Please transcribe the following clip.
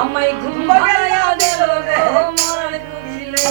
আমায় ঘুমায়া দিল গো মন কুদিলে